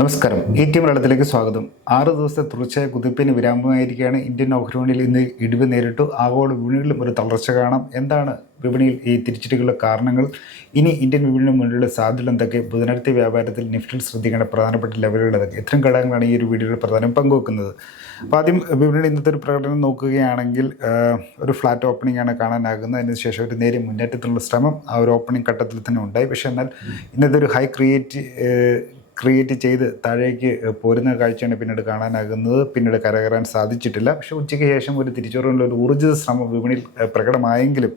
നമസ്കാരം. ഈ ടി മലയാളത്തിലേക്ക് സ്വാഗതം. ആറ് ദിവസത്തെ തുടർച്ചയായ കുതിപ്പിന് വിരാമമായിരിക്കുകയാണ് ഇന്ത്യൻ ഓഹരിപണിയിൽ ഇന്ന് ഇടിവ് നേരിട്ടു. ആഗോള വിപണികളിലും ഒരു തളർച്ച കാണാം. എന്താണ് വിപണിയിൽ ഈ തിരിച്ചടികളുടെ കാരണങ്ങൾ? ഇനി ഇന്ത്യൻ വിപണിയുടെ മുന്നിലുള്ള സാധ്യത എന്തൊക്കെ? ബുധനാഴ്ച വ്യാപാരത്തിൽ നിഫ്റ്റിൽ ശ്രദ്ധിക്കേണ്ട പ്രധാനപ്പെട്ട ലെവലുകൾ ഏതൊക്കെ ഇത്തരം ഘടകങ്ങളാണ് ഈ ഒരു വീഡിയോയിൽ പ്രധാനം പങ്കുവെക്കുന്നത്. അപ്പോൾ ആദ്യം വിപണിയുടെ ഇന്നത്തെ ഒരു പ്രകടനം നോക്കുകയാണെങ്കിൽ ഒരു ഫ്ലാറ്റ് ഓപ്പണിംഗ് ആണ് കാണാനാകുന്നത്. അതിനുശേഷം ഒരു നേരിയ മുന്നേറ്റത്തിനുള്ള ശ്രമം ആ ഒരു ഓപ്പണിംഗ് ഘട്ടത്തിൽ തന്നെ ഉണ്ടായി. പക്ഷേ എന്നാൽ ഇന്നത്തെ ഒരു ഹൈ ക്രിയേറ്റ് ക്രിയേറ്റ് ചെയ്ത് താഴേക്ക് പോരുന്ന കാഴ്ചയാണ് പിന്നീട് കാണാനാകുന്നത്. പിന്നീട് കരകയറാൻ സാധിച്ചിട്ടില്ല. പക്ഷേ ഉച്ചയ്ക്ക് ശേഷം ഒരു തിരിച്ചുവരവിനുള്ള ഒരു ഊർജിത ശ്രമം വിപണിയിൽ പ്രകടമായെങ്കിലും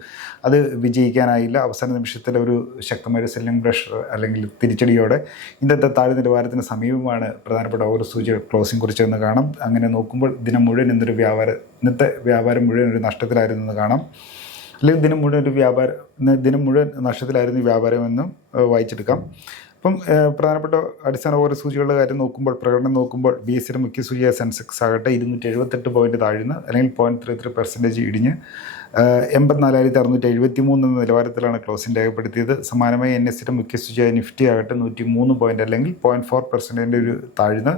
അത് വിജയിക്കാനായില്ല. അവസാന നിമിഷത്തിലെ ഒരു ശക്തമായ ഒരു സെല്ലിംഗ് പ്രഷർ അല്ലെങ്കിൽ തിരിച്ചടിയോടെ ഇന്നത്തെ താഴെ നിലവാരത്തിന് സമീപമാണ് പ്രധാനപ്പെട്ട ഓരോ സൂചികൾ ക്ലോസിംഗ് കുറിച്ചതെന്ന് കാണാം. അങ്ങനെ നോക്കുമ്പോൾ ദിനം മുഴുവൻ ഇന്നൊരു വ്യാപാരം ഇന്നത്തെ വ്യാപാരം മുഴുവൻ ഒരു നഷ്ടത്തിലായിരുന്നു എന്ന് കാണാം. അല്ലെങ്കിൽ ദിനം മുഴുവൻ ഒരു വ്യാപാരം ദിനം മുഴുവൻ നഷ്ടത്തിലായിരുന്നു വ്യാപാരമെന്നും വായിച്ചെടുക്കാം. അപ്പം പ്രധാനപ്പെട്ട അടിസ്ഥാന ഓരോ സൂചികളുടെ കാര്യം നോക്കുമ്പോൾ പ്രകടനം നോക്കുമ്പോൾ ബി എസ് സിയുടെ മുഖ്യ സൂചിയായ സെൻസെക്സ് ആകട്ടെ ഇരുന്നൂറ്റി എഴുപത്തെട്ട് പോയിന്റ് താഴ്ന്ന് അല്ലെങ്കിൽ പോയിന്റ് ത്രീ ത്രീ പെർസെന്റേജ് ഇടിഞ്ഞ് എൺപത്തിനാലായിരത്തി അറുന്നൂറ്റി എഴുപത്തി മൂന്ന് എന്ന നിലവാരത്തിലാണ് ക്ലോസിംഗ് രേഖപ്പെടുത്തിയത്. സമാനമായി എൻ എസ് സിയുടെ മുഖ്യ സൂചിയായ നിഫ്റ്റി ആകട്ടെ നൂറ്റി മൂന്ന് പോയിന്റ് അല്ലെങ്കിൽ പോയിന്റ് ഫോർ പെർസെന്റേജിന്റെ ഒരു താഴ്ന്ന്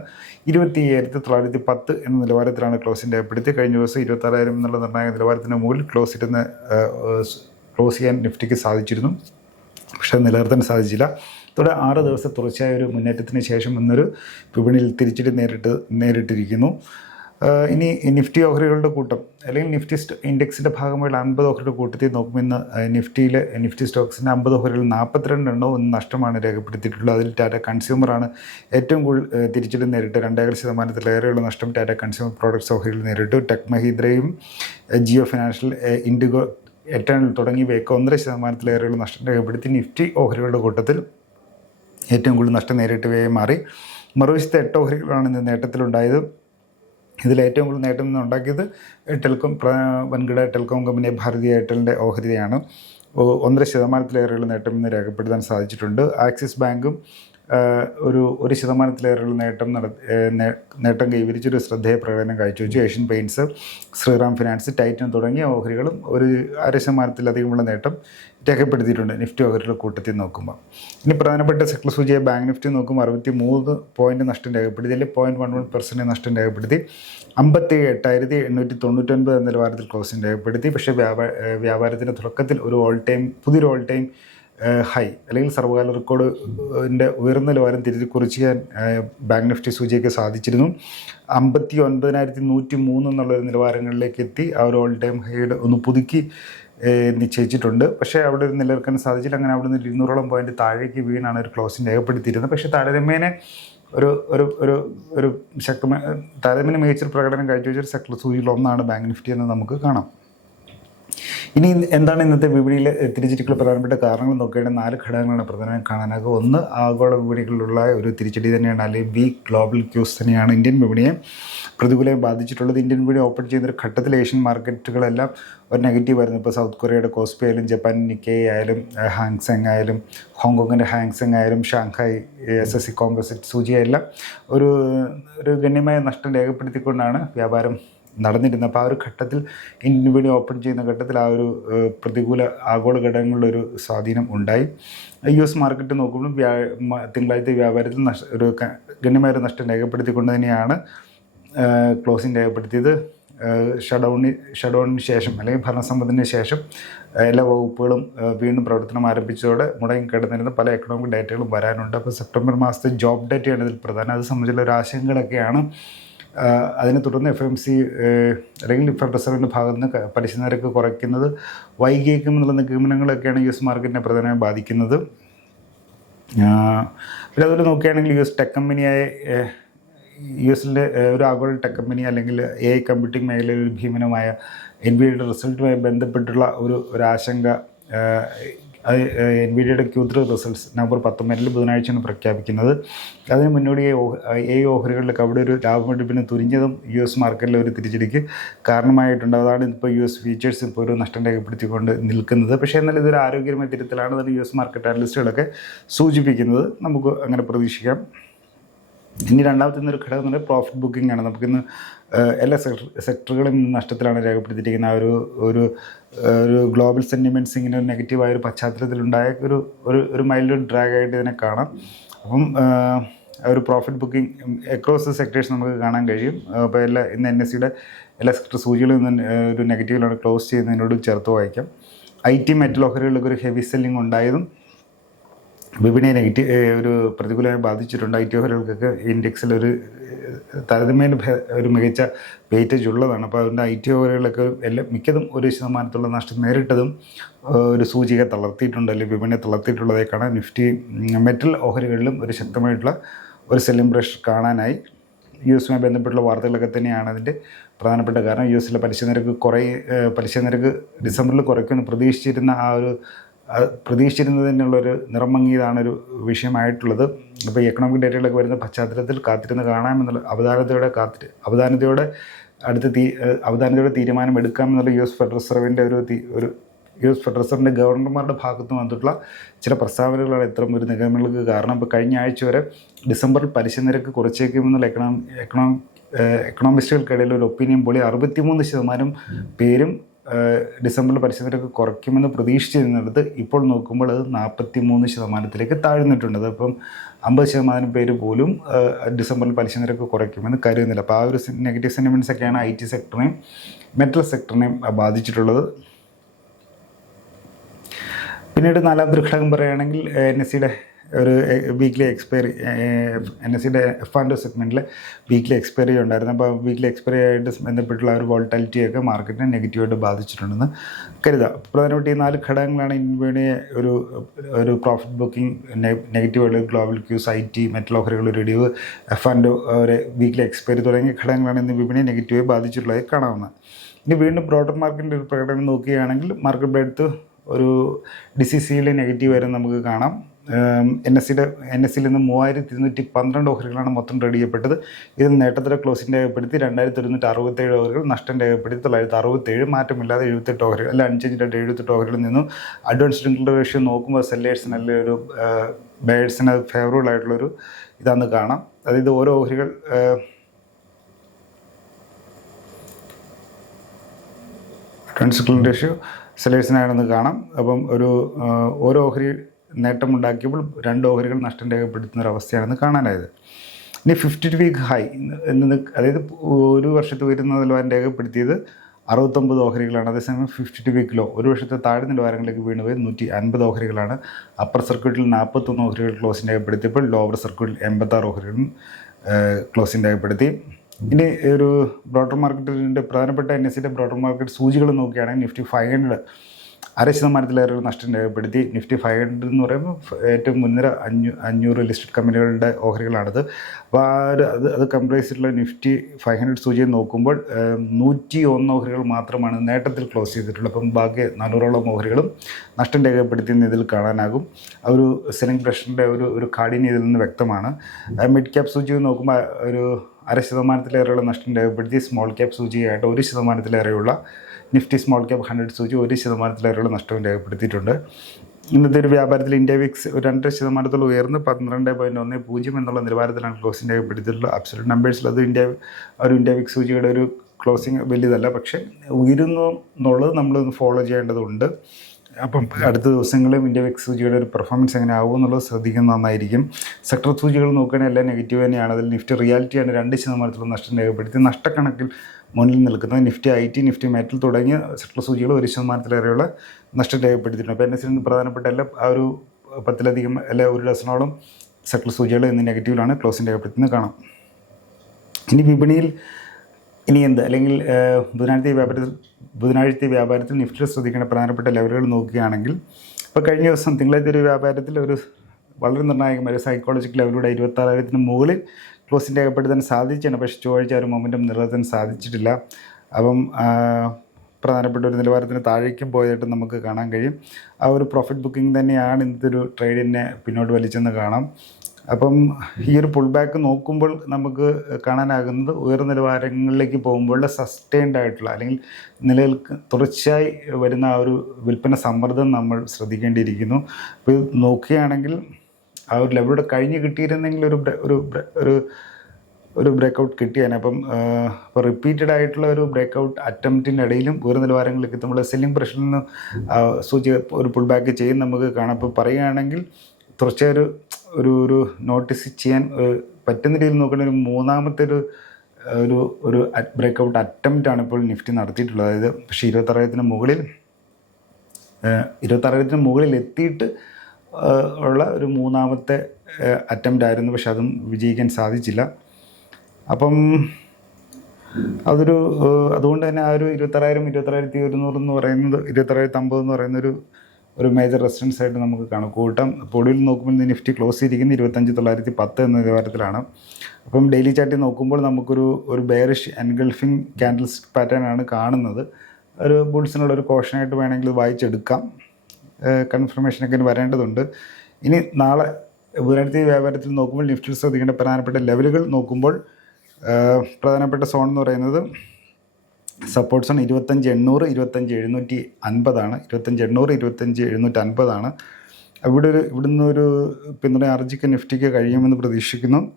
ഇരുപത്തി അയ്യായിരത്തി തൊള്ളായിരത്തി പത്ത് എന്ന നിലവാരത്തിലാണ് ക്ലോസിംഗ് രേഖപ്പെടുത്തി കഴിഞ്ഞ ദിവസം ഇരുപത്താറായിരം എന്നുള്ള നിർണായക നിലവാരത്തിന് മുകളിൽ ക്ലോസ് ഇടുന്ന ക്ലോസ് ചെയ്യാൻ നിഫ്റ്റിക്ക് സാധിച്ചിരുന്നു. പക്ഷേ നിലനിർത്താൻ സാധിച്ചില്ല. ഇതോടെ ആറ് ദിവസം തുടർച്ചയായ ഒരു മുന്നേറ്റത്തിന് ശേഷം ഇന്നൊരു വിപണിയിൽ തിരിച്ചടി നേരിട്ട് നേരിട്ടിരിക്കുന്നു. ഇനി നിഫ്റ്റി ഓഹരികളുടെ കൂട്ടം അല്ലെങ്കിൽ നിഫ്റ്റി ഇൻഡെക്സിന്റെ ഭാഗമായുള്ള അൻപത് ഓഹരിയുടെ കൂട്ടത്തിൽ നോക്കുമ്പോൾ ഇന്ന് നിഫ്റ്റിയിലെ നിഫ്റ്റി സ്റ്റോക്സിന്റെ അമ്പത് ഓഹരികളിൽ നാൽപ്പത്തിരണ്ട് എണ്ണവും ഇന്ന് നഷ്ടമാണ് രേഖപ്പെടുത്തിയിട്ടുള്ളത്. അതിൽ ടാറ്റ കൺസ്യൂമറാണ് ഏറ്റവും കൂടുതൽ തിരിച്ചിട്ട് തിരിച്ചടി നേരിട്ട് രണ്ടേകാൽ ശതമാനത്തിലേറെയുള്ള നഷ്ടം ടാറ്റ കൺസ്യൂമർ പ്രോഡക്ട്സ് ഓഹരികൾ നേരിട്ടു. ടെക് മഹീന്ദ്രയും ജിയോ ഫിനാൻഷ്യൽ ഇൻഡിഗോ എറ്റേണൽ തുടങ്ങിയവയൊക്കെ ഒന്നര ശതമാനത്തിലേറെയുള്ള നഷ്ടം രേഖപ്പെടുത്തി നിഫ്റ്റി ഓഹരികളുടെ കൂട്ടത്തിൽ ഏറ്റവും കൂടുതൽ നഷ്ടം നേരിട്ടവയായി മാറി. മറുവശത്തെ എട്ട് ഓഹരികളാണ് ഇന്ന് നേട്ടത്തിലുണ്ടായത്. ഇതിൽ ഏറ്റവും കൂടുതൽ നേട്ടം ഉണ്ടാക്കിയത് ടെലികോം വൻകിട ടെലികോം കമ്പനി ഭാരതി എയർടെലിന്റെ ഓഹരിയാണ്. ഒന്നര ശതമാനത്തിലേറെയുള്ള നേട്ടം ഇന്ന് രേഖപ്പെടുത്താൻ സാധിച്ചിട്ടുണ്ട്. ആക്സിസ് ബാങ്കും ഒരു ഒരു ശതമാനത്തിലേറെയുള്ള നേട്ടം നട നേട്ടം കൈവരിച്ചൊരു ശ്രദ്ധേയ പ്രകടനം കാഴ്ച കാഴ്ചവെച്ചു Asian Paints Shriram finance Titan തുടങ്ങിയ ഓഹരികളും ഒരു അര ശതമാനത്തിലധികമുള്ള നേട്ടം രേഖപ്പെടുത്തിയിട്ടുണ്ട് നിഫ്റ്റി ഓഹരികളുടെ കൂട്ടത്തിൽ നോക്കുമ്പോൾ ഇനി പ്രധാനപ്പെട്ട സെക്ടർ സൂചിയായ ബാങ്ക് നിഫ്റ്റി നോക്കുമ്പോൾ അറുപത്തി മൂന്ന് പോയിന്റ് നഷ്ടം രേഖപ്പെടുത്തി അല്ലെങ്കിൽ പോയിന്റ് വൺ വൺ പെർസെന്റ് നഷ്ടം രേഖപ്പെടുത്തി അമ്പത്തി എട്ടായിരത്തി എണ്ണൂറ്റി തൊണ്ണൂറ്റൊൻപത് എന്ന നിലവാരത്തിൽ ക്ലോസിംഗ് രേഖപ്പെടുത്തി. പക്ഷേ വ്യാപാര വ്യാപാരത്തിന്റെ തുടക്കത്തിൽ ഒരു ഓൾ ടൈം പുതിയൊരു ഓൾ ടൈം ഹൈ അല്ലെങ്കിൽ സർവകാല റെക്കോർഡിന്റെ ഉയർന്ന നിലവാരം തിരിച്ചു കുറിച്ച് ഞാൻ ബാങ്ക് നിഫ്റ്റി സൂചിയൊക്കെ സാധിച്ചിരുന്നു. അമ്പത്തി ഒൻപതിനായിരത്തി നൂറ്റി മൂന്ന് എന്നുള്ള ഒരു നിലവാരങ്ങളിലേക്ക് എത്തി. ആ ഒരു ഓൾ ടൈം ഹൈയുടെ ഒന്ന് പുതുക്കി നിശ്ചയിച്ചിട്ടുണ്ട്. പക്ഷേ അവിടെ ഒരു നിലനിൽക്കാൻ സാധിച്ചില്ല. അങ്ങനെ അവിടെ നിന്ന് ഇരുന്നൂറോളം പോയിന്റ് താഴേക്ക് വീണാണ് ഒരു ക്ലോസിംഗ് രേഖപ്പെടുത്തിയിരുന്നത്. പക്ഷേ താരതമ്യേന ഒരു ഒരു ഒരു ഒരു ശക്തമായ താരതമ്യേന മികച്ച പ്രകടനം കാഴ്ചവെച്ച സെക്ടർ സൂചികളൊന്നാണ് ബാങ്ക് നിഫ്റ്റി എന്ന് നമുക്ക് കാണാം. ഇനി എന്താണ് ഇന്നത്തെ വിപണിയിൽ തിരിച്ചടിക്കുള്ള പ്രധാനപ്പെട്ട കാരണങ്ങൾ? നോക്കുകയാണെങ്കിൽ നാല് ഘടകങ്ങളാണ് പ്രധാനമായും കാണാനാകുക. ഒന്ന് ആഗോള വിപണികളിലുള്ള ഒരു തിരിച്ചടി തന്നെയാണ് അല്ലെങ്കിൽ വീക്ക് ഗ്ലോബൽ ക്യൂസ് തന്നെയാണ് ഇന്ത്യൻ വിപണിയെ പ്രതികൂലമായി ബാധിച്ചിട്ടുള്ളത്. ഇന്ത്യൻ വിപണി ഓപ്പൺ ചെയ്യുന്ന ഘട്ടത്തിൽ ഏഷ്യൻ മാർക്കറ്റുകളെല്ലാം ഒരു നെഗറ്റീവ് ആയിരുന്നു. ഇപ്പോൾ സൗത്ത് കൊറിയയുടെ കോസ്പി ആയാലും ജപ്പാൻ നിക്കെ ആയാലും ഹാങ്സെങ് ആയാലും ഹോങ്കോങ്ങിന്റെ ഹാങ്സെങ് ആയാലും Shanghai S S C composite സൂചിയെല്ലാം ഒരു ഒരു ഗണ്യമായ നഷ്ടം രേഖപ്പെടുത്തിക്കൊണ്ടാണ് വ്യാപാരം നടന്നിരുന്നത് അപ്പോൾ ആ ഒരു ഘട്ടത്തിൽ ഇന്ത്യൻ വിപണി ഓപ്പൺ ചെയ്യുന്ന ഘട്ടത്തിൽ ആ ഒരു പ്രതികൂല ആഗോള ഘടകങ്ങളുടെ ഒരു സ്വാധീനം ഉണ്ടായി. യു എസ് മാർക്കറ്റ് നോക്കുമ്പോൾ വ്യാ തിങ്കളാഴ്ച വ്യാപാരത്തിൽ നഷ്ട ഒരു ഗണ്യമായൊരു നഷ്ടം രേഖപ്പെടുത്തിക്കൊണ്ട് തന്നെയാണ് ക്ലോസിംഗ് രേഖപ്പെടുത്തിയത്. ഷഡൗണിന് ഷഡൗണിന് ശേഷം അല്ലെങ്കിൽ ഭരണസമ്മതത്തിന് ശേഷം എല്ലാ വകുപ്പുകളും വീണ്ടും പ്രവർത്തനം ആരംഭിച്ചതോടെ മുടങ്ങി കിടന്നിരുന്ന പല എക്കണോമിക് ഡാറ്റകളും വരാനുണ്ട്. അപ്പോൾ സെപ്റ്റംബർ മാസത്തെ ജോബ് ഡേറ്റയാണ് ഇതിൽ പ്രധാനം. അത് സംബന്ധിച്ചുള്ള ഒരു ആശങ്കകളൊക്കെയാണ് അതിനെ തുടർന്ന് എഫ് എം സി അല്ലെങ്കിൽ ഫെഡറൽ റിസർവിന്റെ ഭാഗത്ത് നിന്ന് പലിശ നിരക്ക് കുറയ്ക്കുന്നത് വൈകിയേക്കും എന്നുള്ള നിഗമനങ്ങളൊക്കെയാണ് യു എസ് മാർക്കറ്റിനെ പ്രധാനമായും ബാധിക്കുന്നത്. പിന്നെ അതുപോലെ നോക്കുകയാണെങ്കിൽ യു എസ് ടെക് കമ്പനിയായ യു എസിലെ ഒരു ആഗോള ടെക് കമ്പനി അല്ലെങ്കിൽ എ ഐ കമ്പ്യൂട്ടിംഗ് മേഖലയിൽ ഒരു ഭീമനമായ എൻ ബി ഐയുടെ റിസൾട്ടുമായി ബന്ധപ്പെട്ടുള്ള ഒരു ഒരു ആശങ്ക അത് എൻ ബി ഡിയുടെ ക്യൂ ത്രീ റിസൾട്ട്സ് നവംബർ പത്തൊമ്പതിൽ ബുധനാഴ്ചയാണ് പ്രഖ്യാപിക്കുന്നത്. അതിന് മുന്നോടിയായി ഏ ഓഹരികളിലൊക്കെ അവിടെ ഒരു ലാഭമെടുപ്പിന് തുരിഞ്ഞതും യു എസ് മാർക്കറ്റിലെ ഒരു തിരിച്ചടിക്ക് കാരണമായിട്ടുണ്ട്. അതാണ് ഇപ്പോൾ യു എസ് ഫീച്ചേഴ്സ് ഇപ്പോൾ ഒരു നഷ്ടം രേഖപ്പെടുത്തിക്കൊണ്ട് നിൽക്കുന്നത്. പക്ഷേ എന്നാൽ ഇതൊരു ആരോഗ്യമായ തിരുത്തലാണ് അതാണ് യു എസ് മാർക്കറ്റ് അനലിസ്റ്റുകളൊക്കെ സൂചിപ്പിക്കുന്നത്. നമുക്ക് അങ്ങനെ പ്രതീക്ഷിക്കാം. ഇനി രണ്ടാമത്തെ ഒരു ഘടകം എന്ന് പറയുന്നത് പ്രോഫിറ്റ് ബുക്കിംഗ് ആണ്. നമുക്കിന്ന് എല്ലാ സെക്ടർ സെക്ടറുകളും ഇന്ന് നഷ്ടത്തിലാണ് രേഖപ്പെടുത്തിയിരിക്കുന്ന ആ ഒരു ഒരു ഒരു ഗ്ലോബൽ സെന്റിമെന്റ്സ് ഇങ്ങനെ ഒരു നെഗറ്റീവായ ഒരു പശ്ചാത്തലത്തിലുണ്ടായ ഒരു ഒരു ഒരു മൈൽഡ് ഡ്രാഗ് ആയിട്ട് ഇതിനെ കാണാം. അപ്പം ഒരു പ്രോഫിറ്റ് ബുക്കിംഗ് അക്രോസ് സെക്ടേഴ്സ് നമുക്ക് കാണാൻ കഴിയും. അപ്പോൾ എല്ലാ ഇന്ന് എൻ എസ് സിയുടെ എല്ലാ സെക്ടർ സൂചികളിൽ നിന്ന് ഒരു നെഗറ്റീവിലാണ് ക്ലോസ് ചെയ്യുന്നതിനോട് ചേർത്ത് വായിക്കാം. ഐ ടി മെറ്റൽ ഓഹരികളിലൊക്കെ ഒരു ഹെവി സെല്ലിംഗ് ഉണ്ടായതും വിപണിയെ നെഗറ്റീവ് ഒരു പ്രതികൂലമായി ബാധിച്ചിട്ടുണ്ട്. ഐ ടി ഓഹരികൾക്കൊക്കെ ഇൻഡെക്സിൽ ഒരു താരതമ്യേന ഒരു മികച്ച വെയിറ്റേജ് ഉള്ളതാണ്. അപ്പോൾ അതുകൊണ്ട് ഐ ടി ഓഹരികളൊക്കെ എല്ലാം മിക്കതും ഒരു ശതമാനത്തുള്ള നഷ്ടം നേരിട്ടതും ഒരു സൂചിക തളർത്തിയിട്ടുണ്ട്. അല്ലെങ്കിൽ വിപണിയെ തളർത്തിയിട്ടുള്ളതായി കാണാൻ നിഫ്റ്റി മെറ്റൽ ഓഹരികളിലും ഒരു ശക്തമായിട്ടുള്ള ഒരു സെല്ലിംഗ് പ്രഷർ കാണാനായി. യു എസുമായി ബന്ധപ്പെട്ടുള്ള വാർത്തകളൊക്കെ തന്നെയാണ് അതിന്റെ പ്രധാനപ്പെട്ട കാരണം. യു എസിലെ പലിശ നിരക്ക് കുറേ പലിശ നിരക്ക് ഡിസംബറിൽ കുറയ്ക്കുമെന്ന് പ്രതീക്ഷിച്ചിരുന്ന ആ ഒരു പ്രതീക്ഷിച്ചിരുന്നതിനുള്ളൊരു ഒരു വിഷയമായിട്ടുള്ളത്. ഇപ്പോൾ എക്കണോമിക് ഡേറ്റകളൊക്കെ വരുന്ന പശ്ചാത്തലത്തിൽ കാത്തിരുന്ന് കാണാമെന്നുള്ള അവധാനതയോടെ കാത്തിരി അവധാനതയോടെ അടുത്ത തീ അവതാരത്തോടെ തീരുമാനം എടുക്കാമെന്നുള്ള യു എസ് ഫെഡറൽ റിസർവിന്റെ ഒരു ഒരു യു എസ് ഫെഡറൽ റിസർവിന്റെ ഗവർണർമാരുടെ ഭാഗത്ത് വന്നിട്ടുള്ള ചില പ്രസ്താവനകളാണ് ഇത്തരം ഒരു നിഗമനങ്ങൾക്ക് കാരണം. ഇപ്പോൾ കഴിഞ്ഞ ആഴ്ച വരെ ഡിസംബറിൽ പലിശ നിരക്ക് കുറച്ചേക്കുമെന്നുള്ള എക്കണോമി എക്കണോമി എക്കണോമിസ്റ്റുകൾക്കിടയിൽ ഒരു ഒപ്പീനിയൻ പോളി അറുപത്തിമൂന്ന് ശതമാനം പേരും ഡിസംബറിൽ പലിശ നിരക്ക് കുറയ്ക്കുമെന്ന് പ്രതീക്ഷിച്ചിരുന്നിടത്ത് ഇപ്പോൾ നോക്കുമ്പോൾ അത് നാൽപ്പത്തി മൂന്ന് ശതമാനത്തിലേക്ക് താഴ്ന്നിട്ടുണ്ട്. അതിപ്പം അമ്പത് ശതമാനം പേര് പോലും ഡിസംബറിൽ പലിശ നിരക്ക് കുറയ്ക്കുമെന്ന് കരുതുന്നില്ല. അപ്പോൾ ആ ഒരു നെഗറ്റീവ് സെന്റിമെന്റ്സ് ഒക്കെയാണ് ഐ ടി സെക്ടറിനെയും മെറ്റൽ സെക്ടറിനെയും ബാധിച്ചിട്ടുള്ളത്. പിന്നീട് നാലാമത്തെ ഘടകം പറയുകയാണെങ്കിൽ എൻ എസ് സിയുടെ ഒരു വീക്ക്ലി എക്സ്പയറി എൻ എസ് സിയുടെ എഫ് ആൻഡ് സെഗ്മെന്റിൽ വീക്ക്ലി എക്സ്പയറി ഉണ്ടായിരുന്നു. അപ്പോൾ വീക്ക്ലി എക്സ്പയറി ആയിട്ട് ബന്ധപ്പെട്ടുള്ള ഒരു വോൾട്ടാലിറ്റിയൊക്കെ മാർക്കറ്റിനെ നെഗറ്റീവായിട്ട് ബാധിച്ചിട്ടുണ്ടെന്ന് കരുതാം. പ്രധാനപ്പെട്ട ഈ നാല് ഘടകങ്ങളാണ് ഇൻവേണിയെ ഒരു ഒരു പ്രോഫിറ്റ് ബുക്കിംഗ് നെഗറ്റീവായിട്ട് global cues I T metal ഓഫറുകൾ ഒരു ഇടിവ് എഫ് ആൻഡ് ഒരു വീക്ക്ലി എക്സ്പയറി തുടങ്ങിയ ഘടകങ്ങളാണ് ഇന്ന് വിപണിയെ നെഗറ്റീവായി ബാധിച്ചിട്ടുള്ളതായി കാണാവുന്നത്. ഇനി വീണ്ടും ബ്രോഡർ മാർക്കറ്റിന്റെ ഒരു പ്രകടനം നോക്കുകയാണെങ്കിൽ മാർക്കറ്റ് ബ്രെഡ്ത്ത് ഒരു ഡിസിസിയിലെ നെഗറ്റീവ് വരെ നമുക്ക് കാണാം. എൻ എസ് സിയുടെ എൻ എസ് സിയിൽ നിന്ന് മൂവായിരത്തി ഇരുന്നൂറ്റി പന്ത്രണ്ട് ഓഹരികളാണ് മൊത്തം ട്രേഡ് ചെയ്യപ്പെട്ടത്. ഇത് നേട്ടത്തിലെ ക്ലോസിന്റെ രേഖപ്പെടുത്തി രണ്ടായിരത്തി ഒരുന്നൂറ്റി അറുപത്തേഴ് ഓഹരികൾ നഷ്ടം രേഖപ്പെടുത്തി തൊള്ളായിരത്തി അറുപത്തേഴ് മാറ്റമില്ലാതെ എഴുപത്തെട്ട് ഓഹരികൾ അല്ല അഞ്ചഞ്ചിന്റെ എഴുപത്തെട്ട് ഓഹരികളിൽ നിന്നും അഡ്വാൻസ് ഇൻക്ലൂഡ് റേഷ്യോ നോക്കുമ്പോൾ സെല്ലേഴ്സിന് അല്ലെങ്കിൽ ഒരു ബേഡ്സിന് ഫേവറബിൾ ആയിട്ടുള്ളൊരു ഇതാന്ന് കാണാം. അതായത് ഓരോ ഓഹരികൾ അഡ്വാൻസ് ട്രാൻസ്ക്ലിൻ റേഷ്യോ സെലേഴ്സിനാണെന്ന് കാണാം. അപ്പം ഒരു ഓരോ ഓഹരി നേട്ടമുണ്ടാക്കിയപ്പോൾ രണ്ട് ഓഹരികൾ നഷ്ടം രേഖപ്പെടുത്തുന്ന ഒരു അവസ്ഥയാണെന്ന് കാണാനായത്. ഇനി ഫിഫ്റ്റി വീക്ക് ഹൈ എന്ന് അതായത് ഒരു വർഷത്തെ ഉയരുന്ന നിലവാരം രേഖപ്പെടുത്തിയത് അറുപത്തൊമ്പത് ഓഹരികളാണ്. അതേസമയം ഫിഫ്റ്റി ടു വീക്ക് ലോ ഒരു വർഷത്തെ താഴെ നിലവാരങ്ങളിലേക്ക് വീണുപോയി നൂറ്റി അൻപത് ഓഹരികളാണ്. അപ്പർ സർക്യൂട്ടിൽ നാൽപ്പത്തൊന്ന് ഓഹരികൾ ക്ലോസിംഗ് രേഖപ്പെടുത്തിയപ്പോൾ ലോവർ സർക്യൂട്ടിൽ എൺപത്താറ് ഓഹരികളും ക്ലോസിംഗ് രേഖപ്പെടുത്തി ഇനി ഒരു ബ്രോഡർ മാർക്കറ്റിന്റെ പ്രധാനപ്പെട്ട എൻ എസ് സിയുടെ ബ്രോഡർ മാർക്കറ്റ് സൂചികൾ നോക്കുകയാണെങ്കിൽ നിഫ്റ്റി ഫൈവ് ഹൺഡ്രഡ് അര ശതമാനത്തിലേറെ നഷ്ടം രേഖപ്പെടുത്തി. നിഫ്റ്റി ഫൈവ് ഹൺഡ്രഡ് എന്ന് പറയുമ്പോൾ ഏറ്റവും മുൻനിര അഞ്ഞൂ അഞ്ഞൂറ് ലിസ്റ്റഡ് കമ്പനികളുടെ ഓഹരികളാണത്. അപ്പോൾ ആ ഒരു അത് അത് കംപ്രൈസ് ചെയ്തിട്ടുള്ള നിഫ്റ്റി ഫൈവ് ഹൺഡ്രഡ് സൂചിയെ നോക്കുമ്പോൾ നൂറ്റി ഒന്ന് ഓഹരികൾ മാത്രമാണ് നേട്ടത്തിൽ ക്ലോസ് ചെയ്തിട്ടുള്ളത്. അപ്പം ബാക്കി നാനൂറോളം ഓഹരികളും നഷ്ടം രേഖപ്പെടുത്തിയെന്ന് ഇതിൽ കാണാനാകും. ആ ഒരു സെല്ലിംഗ് പ്രഷറിന്റെ ഒരു ഒരു കാഠിന്യം ഇതിൽ നിന്ന് വ്യക്തമാണ്. മിഡ് ക്യാപ് സൂചി നോക്കുമ്പോൾ ഒരു അര ശതമാനത്തിലേറെയുള്ള നഷ്ടം രേഖപ്പെടുത്തി. സ്മോൾ ക്യാപ് സൂചിയായിട്ട് ഒരു ശതമാനത്തിലേറെയുള്ള നിഫ്റ്റി സ്മോൾ ക്യാപ് ഹൺഡ്രഡ് സൂചി ഒരു ശതമാനത്തിലേറെയുള്ള നഷ്ടവും രേഖപ്പെടുത്തിയിട്ടുണ്ട്. ഇന്നത്തെ ഒരു വ്യാപാരത്തിൽ ഇന്ത്യ വിക്സ് ഒരു രണ്ടര ശതമാനത്തോളം ഉയർന്ന് പന്ത്രണ്ട് പോയിന്റ് ഒന്ന് പൂജ്യം എന്നുള്ള നിലവാരത്തിലാണ് ക്ലോസിംഗ് രേഖപ്പെടുത്തിയിട്ടുള്ളത്. അബ്സലൂട്ട് നമ്പേഴ്സിൽ അത് ഇന്ത്യ ഒരു ഇന്ത്യ വിക്സ് സൂചിയുടെ ഒരു ക്ലോസിങ് വലിയതല്ല. പക്ഷേ ഉയരുന്നു എന്നുള്ളത് നമ്മൾ ഫോളോ ചെയ്യേണ്ടതുണ്ട്. അപ്പം അടുത്ത ദിവസങ്ങളിൽ ഇന്ത്യ വിക്സ് സൂചിയുടെ ഒരു പെർഫോമൻസ് എങ്ങനെ ആകും എന്നുള്ളത് ശ്രദ്ധിക്കുന്നത് നന്നായിരിക്കും. സെക്ടർ സൂചികൾ നോക്കുകയാണെങ്കിൽ എല്ലാം നെഗറ്റീവ് തന്നെയാണ്. അതിൽ നിഫ്റ്റി റിയാലിറ്റിയാണ് രണ്ട് ശതമാനത്തിലുള്ള നഷ്ടം രേഖപ്പെടുത്തി. നഷ്ടക്കണക്കിൽ മുന്നിൽ നിൽക്കുന്നത് Nifty I T Nifty metal തുടങ്ങിയ സെക്ടർ സൂചികൾ ഒരു ശതമാനത്തിലേറെയുള്ള നഷ്ടം രേഖപ്പെടുത്തിയിട്ടുണ്ട്. അപ്പോൾ എൻ എസ് പ്രധാനപ്പെട്ട എല്ലാ ആ ഒരു പത്തിലധികം അല്ലെ ഒരു ഡസനോളം സെക്ടർ സൂചികൾ ഇന്ന് നെഗറ്റീവിലാണ് ക്ലോസിംഗ് രേഖപ്പെടുത്തുന്നത് കാണാം. ഇനി വിപണിയിൽ ഇനി എന്ത്? അല്ലെങ്കിൽ ബുധനാഴ്ച വ്യാപാരത്തിൽ ബുധനാഴ്ച വ്യാപാരത്തിൽ നിഫ്റ്റി ശ്രദ്ധിക്കേണ്ട പ്രധാനപ്പെട്ട ലെവലുകൾ നോക്കുകയാണെങ്കിൽ ഇപ്പോൾ കഴിഞ്ഞ ദിവസം തിങ്കളാഴ്ച ഒരു വ്യാപാരത്തിൽ ഒരു വളരെ നിർണായകമായ സൈക്കോളജിക്കൽ ലെവലിലൂടെ ഇരുപത്താറായിരത്തിന് മുകളിൽ ക്ലോസിംഗ് രേഖപ്പെടുത്താൻ സാധിച്ചാണ്. പക്ഷേ ചൊവ്വാഴ്ച ഒരു മൊമെന്റം നിലനിർത്താൻ സാധിച്ചിട്ടില്ല. അപ്പം പ്രധാനപ്പെട്ട ഒരു നിലവാരത്തിന് താഴേക്കും പോയതായിട്ട് നമുക്ക് കാണാൻ കഴിയും. ആ ഒരു പ്രോഫിറ്റ് ബുക്കിംഗ് തന്നെയാണ് ഇന്നത്തെ ഒരു ട്രേഡിനെ പിന്നോട്ട് വലിച്ചെന്ന് കാണാം. അപ്പം ഈ ഒരു പുൾ ബാക്ക് നോക്കുമ്പോൾ നമുക്ക് കാണാനാകുന്നത് ഉയർന്ന നിലവാരങ്ങളിലേക്ക് പോകുമ്പോൾ സസ്റ്റൈൻഡ് ആയിട്ടുള്ള അല്ലെങ്കിൽ നിലനിൽക്ക് തുടർച്ചയായി വരുന്ന ആ ഒരു വിൽപ്പന സമ്മർദ്ദം നമ്മൾ ശ്രദ്ധിക്കേണ്ടിയിരിക്കുന്നു. അപ്പോൾ ഇത് നോക്കുകയാണെങ്കിൽ ആ ഒരു ലെവലൂടെ കഴിഞ്ഞ് കിട്ടിയിരുന്നെങ്കിൽ ഒരു ഒരു ഒരു ഒരു ബ്രേക്കൗട്ട് കിട്ടിയാണ് അപ്പം ഇപ്പോൾ റിപ്പീറ്റഡ് ആയിട്ടുള്ള ഒരു ബ്രേക്കൗട്ട് അറ്റംപ്റ്റിന്റെ ഇടയിലും ഉയർന്ന നിലവാരങ്ങളിലേക്ക് നമ്മൾ സെല്ലിംഗ് പ്രഷറിൽ നിന്ന് സൂചി ഒരു പുൾ ബാക്ക് ചെയ്യും നമുക്ക് കാണാം. ഇപ്പോൾ പറയുകയാണെങ്കിൽ തുടർച്ചയായ ഒരു ഒരു ഒരു നോട്ടീസ് ചെയ്യാൻ പറ്റുന്ന രീതിയിൽ നോക്കുന്ന ഒരു മൂന്നാമത്തെ ഒരു ഒരു ഒരു ബ്രേക്കൗട്ട് അറ്റംപ്റ്റ് ആണ് ഇപ്പോൾ നിഫ്റ്റി നടത്തിയിട്ടുള്ളത്. അതായത് പക്ഷേ ഇരുപത്താറായിരത്തിന് മുകളിൽ ഇരുപത്താറായിരത്തിന് മുകളിൽ എത്തിയിട്ട് ഉള്ള ഒരു മൂന്നാമത്തെ അറ്റംപ്റ്റ് ആയിരുന്നു. പക്ഷെ അതും വിജയിക്കാൻ സാധിച്ചില്ല. അപ്പം അതൊരു അതുകൊണ്ട് തന്നെ ആ ഒരു ഇരുപത്താറായിരം ഇരുപത്താറായിരത്തി ഒരുന്നൂറ് എന്ന് പറയുന്നത് ഇരുപത്താറായിരത്തി അമ്പത് എന്ന് പറയുന്ന ഒരു ഒരു മേജർ റെസിസ്റ്റൻസ് ആയിട്ട് നമുക്ക് കണക്കൂട്ടാം അപ്പോൾ പൊടിയിൽ നോക്കുമ്പോൾ നിഫ്റ്റി ക്ലോസ് ചെയ്തിരിക്കുന്നത് ഇരുപത്തഞ്ച് തൊള്ളായിരത്തി പത്ത് എന്ന നിലവാരത്തിലാണ്. അപ്പം ഡെയിലി ചാർട്ടിൽ നോക്കുമ്പോൾ നമുക്കൊരു ഒരു ബെയറിഷ് എൻഗൾഫിംഗ് ക്യാൻഡിൽസ് പാറ്റേൺ ആണ് കാണുന്നത്. ഒരു ബുൾസിനുള്ള ഒരു കോഷനായിട്ട് വേണമെങ്കിൽ വായിച്ചെടുക്കാം. കൺഫർമേഷനൊക്കെ വരേണ്ടതുണ്ട്. ഇനി നാളെ ബുധനാഴ്ച വ്യാപാരത്തിൽ നോക്കുമ്പോൾ നിഫ്റ്റിൽ ശ്രദ്ധിക്കേണ്ട പ്രധാനപ്പെട്ട ലെവലുകൾ നോക്കുമ്പോൾ പ്രധാനപ്പെട്ട സോൺ എന്ന് പറയുന്നത് സപ്പോർട്ട് സോൺ ഇരുപത്തഞ്ച് എണ്ണൂറ് ഇരുപത്തഞ്ച് എഴുന്നൂറ്റി അൻപതാണ്. ഇരുപത്തഞ്ച് എണ്ണൂറ് ഇരുപത്തഞ്ച് എഴുന്നൂറ്റി അൻപതാണ്. ഇവിടെ ഒരു ഇവിടുന്ന് ഒരു പിന്തുണ ആർജിക്ക് നിഫ്റ്റിക്ക് കഴിയുമെന്ന് പ്രതീക്ഷിക്കുന്നു.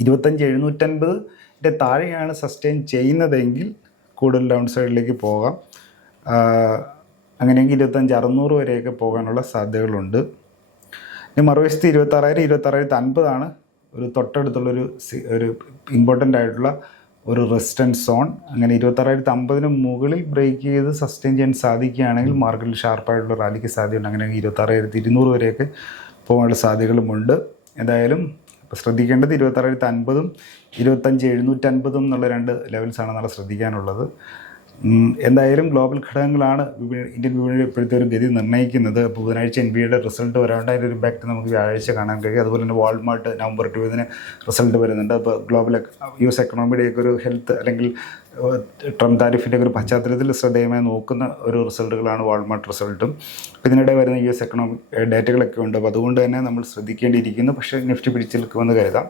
ഇരുപത്തഞ്ച് എഴുന്നൂറ്റൻപതിന്റെ താഴെയാണ് സസ്റ്റെയിൻ ചെയ്യുന്നതെങ്കിൽ കൂടുതൽ ഡൗൺ സൈഡിലേക്ക് പോകാം. അങ്ങനെയെങ്കിൽ ഇരുപത്തഞ്ച് അറുന്നൂറ് വരെയൊക്കെ പോകാനുള്ള സാധ്യതകളുണ്ട്. ഇനി മറുവശത്ത് ഇരുപത്താറായിരം ഇരുപത്താറായിരത്തി അൻപതാണ് ഒരു തൊട്ടടുത്തുള്ളൊരു സി- ഒരു ഇമ്പോർട്ടന്റ് ആയിട്ടുള്ള ഒരു റെസിസ്റ്റൻസ് സോൺ അങ്ങനെ ഇരുപത്താറായിരത്തി അമ്പതിന് മുകളിൽ ബ്രേക്ക് ചെയ്ത് സസ്റ്റെയിൻ ചെയ്യാൻ സാധിക്കുകയാണെങ്കിൽ മാർക്കറ്റിൽ ഷാർപ്പായിട്ടുള്ള റാലിക്ക് സാധ്യതയുണ്ട്. അങ്ങനെ ഇരുപത്താറായിരത്തി ഇരുന്നൂറ് വരെയൊക്കെ പോകാനുള്ള സാധ്യതകളുമുണ്ട്. എന്തായാലും അപ്പോൾ ശ്രദ്ധിക്കേണ്ടത് ഇരുപത്താറായിരത്തി അൻപതും ഇരുപത്തഞ്ച് എഴുന്നൂറ്റൻപതും എന്നുള്ള രണ്ട് ലെവൽസാണ് നമ്മൾ ശ്രദ്ധിക്കാനുള്ളത്. എന്തായാലും ഗ്ലോബൽ ഘടകങ്ങളാണ് ഇന്ത്യൻ വിപണിയുടെ ഇപ്പോഴത്തെ ഒരു ഗതി നിർണയിക്കുന്നത്. അപ്പോൾ ബുധനാഴ്ച എൻ ബി എയുടെ റിസൾട്ട് വരാണ്ട് അതിന്റെ ഒരു ഇമ്പാക്റ്റ് നമുക്ക് വ്യാഴാഴ്ച കാണാൻ കഴിയും. അതുപോലെ തന്നെ വാൾമാർട്ട് നവംബർ ട്വൽവിന് റിസൾട്ട് വരുന്നുണ്ട്. അപ്പോൾ ഗ്ലോബൽ യു എസ് എക്കണോമിയുടെയൊക്കെ ഒരു ഹെൽത്ത് അല്ലെങ്കിൽ ട്രംപ് താരിഫിന്റെ ഒരു പശ്ചാത്തലത്തിൽ ശ്രദ്ധേയമായി നോക്കുന്ന ഒരു റിസൾട്ടുകളാണ് വാൾമാർട്ട് റിസൾട്ടും ഇതിനിടെ വരുന്ന യു എസ് എക്കണോമിക് ഡേറ്റകളൊക്കെ ഉണ്ട്. അപ്പോൾ അതുകൊണ്ട് തന്നെ നമ്മൾ ശ്രദ്ധിക്കേണ്ടിയിരിക്കുന്നു. പക്ഷേ നിഫ്റ്റി പിടിച്ചു നിൽക്കുമെന്ന് കരുതാം.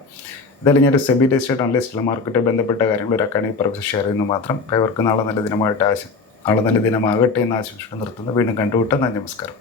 എന്തായാലും ഞാൻ ഒരു സെബി രജിസ്റ്റേഡ് അനലിസ്റ്റിലെ മാർക്കറ്റ് ബന്ധപ്പെട്ട കാര്യങ്ങൾ ഒരു അക്കാഡമിക് പ്രൊഫസർ ഷെയർ ചെയ്യുന്നു മാത്രം. അപ്പോൾ നാളെ നല്ല ദിനമായിട്ട് ആശം നാളെ നല്ല ദിനമാകട്ടെ എന്ന് ആശംസിച്ചുകൊണ്ട് നിർത്തുന്നു. വീണ്ടും കണ്ടുവിട്ടാൽ നന്ദി നമസ്കാരം.